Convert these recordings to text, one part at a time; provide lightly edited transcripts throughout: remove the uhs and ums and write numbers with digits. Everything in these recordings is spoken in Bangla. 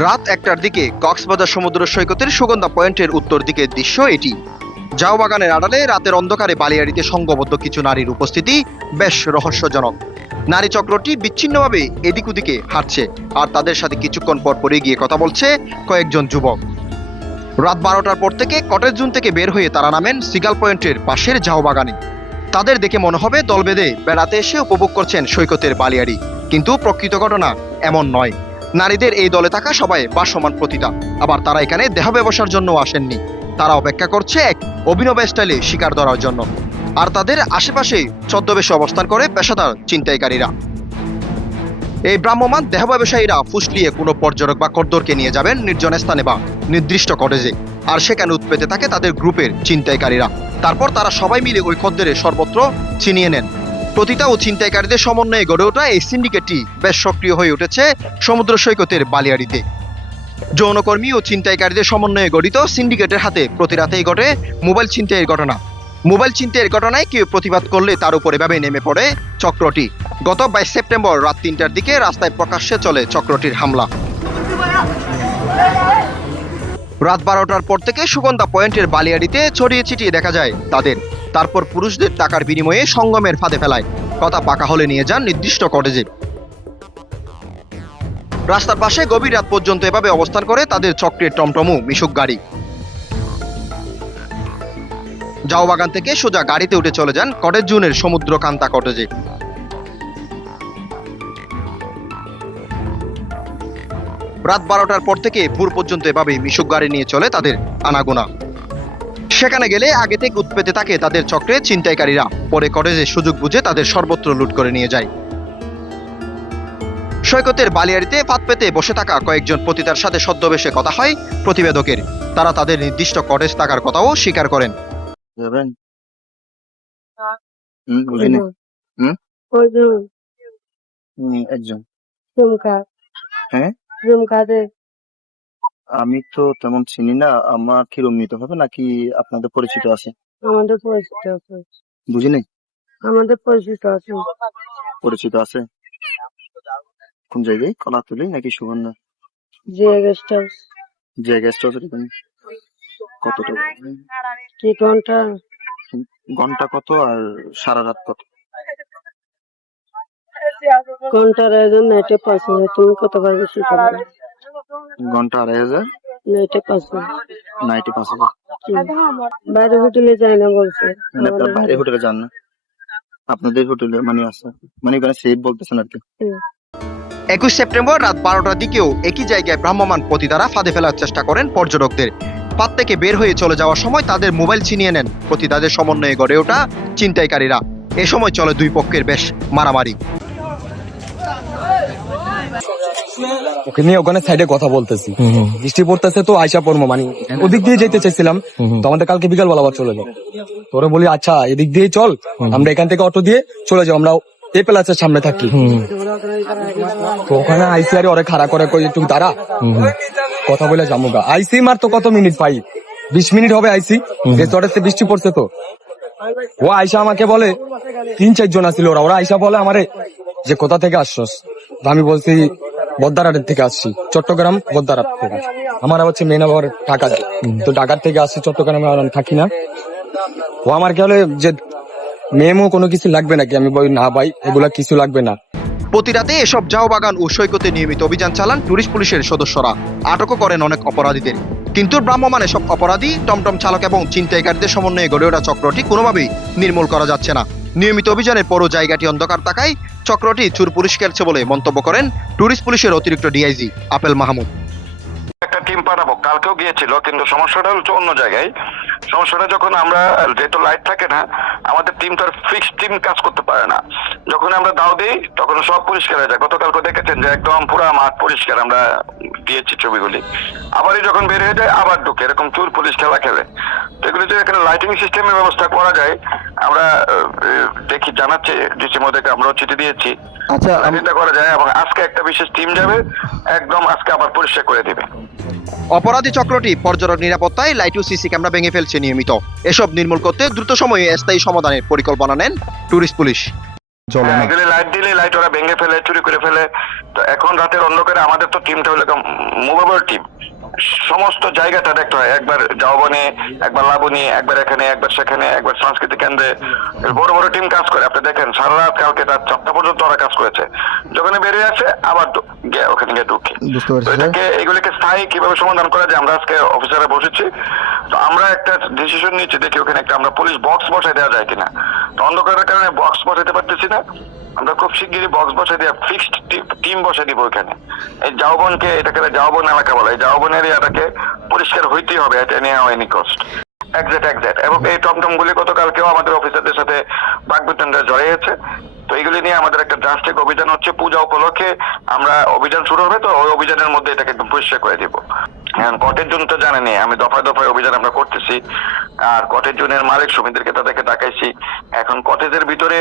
রাত ১টার দিকে কক্সবাজার সমুদ্র সৈকতের সুগন্ধা পয়েন্টের উত্তর দিকের দৃশ্য এটি। ঝাউ বাগানের আড়ালে রাতের অন্ধকারে বালিয়াড়িতে সংঘবদ্ধ কিছু নারীর উপস্থিতি বেশ রহস্যজনক। নারী চক্রটি বিচ্ছিন্নভাবে এদিক ওদিকে হাঁটছে, আর তাদের সাথে কিছুক্ষণ পর পরে গিয়ে কথা বলছে কয়েকজন যুবক। রাত ১২টার পর থেকে কটেজ জোন থেকে বের হয়ে তারা নামেন সিগাল পয়েন্টের পাশের ঝাউ বাগানে। তাদের দেখে মনে হবে দল বেঁধে বেড়াতে এসে উপভোগ করছেন সৈকতের বালিয়াড়ি, কিন্তু প্রকৃত ঘটনা এমন নয়। নারীদের এই দলে থাকা সবাই বাসমান প্রতিটা, আবার তারা এখানে দেহ ব্যবসার জন্য আসেননি। তারা অপেক্ষা করছে এক অভিনব স্টাইলে শিকার ধরার জন্য, আর তাদের আশেপাশে ছদ্মবেশে অবস্থান করে পেশাদার ছিনতাইকারীরা। এই ভ্রাম্যমাণ দেহ ব্যবসায়ীরা ফুসলিয়ে কোনো পর্যটক বা কদ্দরকে নিয়ে যাবেন নির্জন স্থানে বা নির্দিষ্ট কটেজে, আর সেখানে উৎপেতে থাকে তাদের গ্রুপের ছিনতাইকারীরা। তারপর তারা সবাই মিলে ওই খদ্দেরে সর্বত্র ছিনিয়ে নেন। প্রতিটা ও ছিনতাইকারীদের সমন্বয়ে গড়ে ওঠা এই সিন্ডিকেটটি বেশ সক্রিয় হয়ে উঠেছে সমুদ্র সৈকতের বালিয়াড়িতে। যৌনকর্মী ও ছিনতাইকারীদের সমন্বয়ে গঠিত সিন্ডিকেটের হাতে প্রতি রাতেই ঘটে মোবাইল ছিনতাইয়ের ঘটনা। মোবাইল ছিনতাইয়ের ঘটনায় কেউ প্রতিবাদ করলে তার উপরে এভাবে নেমে পড়ে চক্রটি। গত ২২ সেপ্টেম্বর রাত ৩টার দিকে রাস্তায় প্রকাশ্যে চলে চক্রটির হামলা। রাত ১২টার পর থেকে সুগন্ধা পয়েন্টের বালিয়াড়িতে ছড়িয়ে ছিটিয়ে দেখা যায় তাদের। তারপর পুরুষদের টাকার বিনিময়ে সঙ্গমের ফাঁদে ফেলায়, কথা পাকা হলে নিয়ে যান নির্দিষ্ট কটেজে। রাস্তার পাশে গভীর রাত পর্যন্ত এভাবে অবস্থান করে তাদের চক্রের টমটমু মিশুক গাড়ি। ঝাউ বাগান থেকে সোজা গাড়িতে উঠে চলে যান কটেজ জোনের সমুদ্রকান্তা কটেজে। রাত ১২টার পর থেকে ভোর পর্যন্ত এভাবে মিশুক গাড়ি নিয়ে চলে তাদের আনাগোনা। সেখানে গেলে আগে থেকে উৎপেতে থাকে তাদের চক্রে ছিনতাইকারীরা, পরে কটেজে সুযোগ বুঝে তাদের সর্বত্র লুট করে নিয়ে যায়। সৈকতের বালিয়াড়িতে ফাঁদ পেতে বসে থাকা কয়েকজন পতিতার সাথে ছদ্মবেশে কথা হয় প্রতিবেদকের। তারা তাদের নির্দিষ্ট কটেজ থাকার কথাও স্বীকার করেন। আমি তো তেমন চিনি না, আমার কি রুম নিতে হবে নাকি আপনাদের পরিচিত আছে? আমাদের পরিচিত আছে। বুঝিনি। আমাদের পরিচিত আছে। পরিচিত আছে কোন জায়গায়? কলাতলি নাকি সুবর্ণ? যে গেস্ট হাউস। যে গেস্ট হাউস কত টাকা? কি ঘন্টা? ঘন্টা কত আর সারা রাত কত? ঘন্টার আয়োজন নাইটে ৫০০০। তুমি কতবার বেশি করবে? ঘন্টা ২৫০০, নাইটে ৫০০০। নাইটে ৫০০০। বাইরে হোটেলে যাই না বলছে। মানে আপনার বাইরে হোটেলে যান না? আপনাদের হোটেলে মানে আছে, মানে ওখানে সেফ বলতেছেন আর কি। ২১ সেপ্টেম্বর রাত ১২টার দিকেও একই জায়গায় ভ্রাম্যমাণ পতিতারা ফাঁদে ফেলার চেষ্টা করেন পর্যটকদের। ফাঁদ থেকে বের হয়ে চলে যাওয়ার সময় তাদের মোবাইল ছিনিয়ে নেন পতিতাদের সমন্বয়ে গড়ে ওঠা ছিনতাইকারীরা। এ সময় চলে দুই পক্ষের বেশ মারামারি। ওকে নিয়ে ওখানে সাইডে কথা বলতেছি, বৃষ্টি পড়তেছে তো আইসা পড়বো, মানে ওদিক দিয়ে যেতে চাইছিলাম, তো আমাদের কালকে বিকাল বেলা আবার চলে যাও। তোরে বলি আচ্ছা এদিক দিয়ে চল, আমরা এখান থেকে অটো দিয়ে চলে যাও, আমরা এই প্লাসের সামনে থাকি। তো ওখানে আইসি আরে অনেক খাড়া করে কই একটু দাঁড়া, কথা বলে যাবো গা। আইসি মার তো কত মিনিট পাই, ২০ মিনিট হবে আইসি। রেসর্টে বৃষ্টি পড়ছে তো ও আইসা আমাকে বলে ৩-৪ জন আসছিল, ওরা আইসা বলে আমারে যে কোথা থেকে আসছস? আমি বলছি বদ্দারহাটের থেকে আসছি, চট্টগ্রাম বদ্দারহাট থেকে। আমার হচ্ছে মেন আবার ঢাকা, তো ঢাকার থেকে আসছি চট্টগ্রামে, আর আমি থাকি না। ও আমার কি হলে যে মেমো কোনো কিছু লাগবে নাকি? আমি বলি না ভাই, এগুলা কিছু লাগবে না। প্রতি রাতে এসব ঝাউ বাগান ও সৈকতে নিয়মিত অভিযান চালান টুরিস্ট পুলিশের সদস্যরা, আটকও করেন অনেক অপরাধীদের। কিন্তু ভ্রাম্যমাণ এসব অপরাধী, টমটম চালক এবং ছিনতাইকারীদের সমন্বয়ে গড়ে ওঠা চক্রটি কোনোভাবেই নির্মূল করা যাচ্ছে না। নিয়মিত অভিযানের পরও জায়গাটি অন্ধকার থাকায় চক্রটি চুর পুলিশ খেলছে বলে মন্তব্য করেন টুরিস্ট পুলিশের অতিরিক্ত ডিআইজি আপেল মাহমুদ। একটা টিম পাঠাবো, কালকেও গিয়েছিল, কিন্তু সমস্যাটা হচ্ছে অন্য জায়গায়। সমস্যাটা যখন আমরা, যেহেতু লাইট থাকে না, আমাদের টিম তো আর ফিক্সড টিম কাজ করতে পারে না। যখন আমরা দাও দিই তখন সব পরিষ্কার হয়ে যায়। গতকালকে দেখেছেন যে একদম পুরো মাঠ পরিষ্কার, আমরা দিয়েছি ছবিগুলি। আবারই যখন বের হয়ে যায় আবার ঢুকে, এরকম চোর পুলিশ খেলা খেলে। তো এগুলো যদি এখানে লাইটিং সিস্টেমের ব্যবস্থা করা যায়, আমরা দেখি, জানাচ্ছি ডিসি মহোদয়কে, আমরাও চিঠি দিয়েছি। আচ্ছা, এটা করা যায় এবং আজকে একটা বিশেষ টিম যাবে, একদম আজকে আবার পরিষ্কার করে দিবে। অপরাধী চক্রটি পর্যটক নিরাপত্তায় লাইট ও সিসি ক্যামেরা ভেঙে ফেলছে নিয়মিত। এসব নির্মূল করতে দ্রুত সময়ে স্থায়ী সমাধানের পরিকল্পনা নেন টুরিস্ট পুলিশ। চলে হ্যাঁ, না। এগুলি লাইট দিলে লাইট ওরা ভেঙে ফেলে, চুরি করে ফেলে। তো এখন রাতের অন্ধকারে আমাদের তো টিমটা হলো মুভেবল টিম, সমস্ত জায়গাটা দেখতে হয়, একবার যৌবনে, একবার লাবণী, একবার এখানে, একবার সেখানে, একবার সাংস্কৃতিক কেন্দ্রে। বড় বড় টিম কাজ করে, আপনি দেখেন সারা রাত কালকে রাত 4টা পর্যন্ত ওরা কাজ করেছে। যখন বেরিয়ে আসে আবার ওখানে গিয়ে ঢুকে। বুঝতে পারছি তো স্যার। এটাকে এগুলিকে স্থায়ী কিভাবে সমাধান করা যায়, আমরা আজকে অফিসারে বসেছি। তো আমরা একটা ডিসিশন নিয়েছি, দেখি ওখানে একটা আমরা পুলিশ বক্স বসাই দেওয়া যায় কিনা। তো অন্ধকারের কারণে বক্স বসাইতে পারতেছি না, আমরা খুব শিগগিরই বক্স বসাই দিয়ে ফিক্সড টিম বসাই দিব ওখানে। এই যৌবনকে, এটাকে যৌবন এলাকা বলে, এই যৌবন এরিয়াটাকে পরিষ্কার হইতেই হবে, এটা নিয়ে এনি কস্ট। এক্সাক্ট। এবং এই টমটম গুলি গতকালকেও আমাদের অফিসারদের সাথে বাগবিতণ্ডা জড়িয়েছে। তো এগুলি নিয়ে আমাদের একটা ড্রাস্টিক অভিযান হচ্ছে, পূজা উপলক্ষে আমরা অভিযান শুরু হবে। তো ওই অভিযানের মধ্যে এটাকে একদম পরিষ্কার করে দিব। এখন কটেজ জোন তো জানেনি, আমি দফায় দফায় অভিযান আমরা করতেছি। আর কটেজ জোনের মালিক সমিতিকে তাদেরকে ডাকাইছি। এখন কটেজের ভিতরে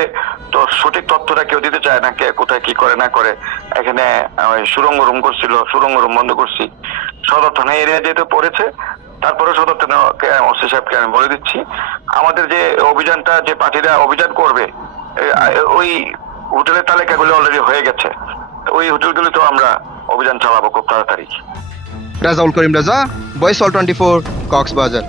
তো সঠিক তথ্যটা কেউ দিতে চায় না, কে কোথায় কি করে না করে। এখানে ওই সুরঙ্গ রুম করছিল, সুরঙ্গ রুম বন্ধ করছি। সদর থানা এরিয়া যেহেতু পড়েছে, তারপরে সদর থানা ওসি সাহেবকে আমি বলে দিচ্ছি, আমাদের যে অভিযানটা, যে পার্টিরা অভিযান করবে, ওই হোটেলের তালিকাগুলো অলরেডি হয়ে গেছে। ওই হোটেলগুলিতেও আমরা অভিযান চালাবো খুব তাড়াতাড়ি। রাজাউল করিম রাজা, ভয়েস অল 24, কক্সবাজার।